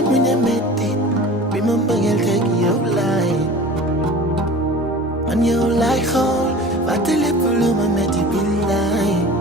night when you met it. Remember you'll take your life. And you like all, but the little room I met it be life.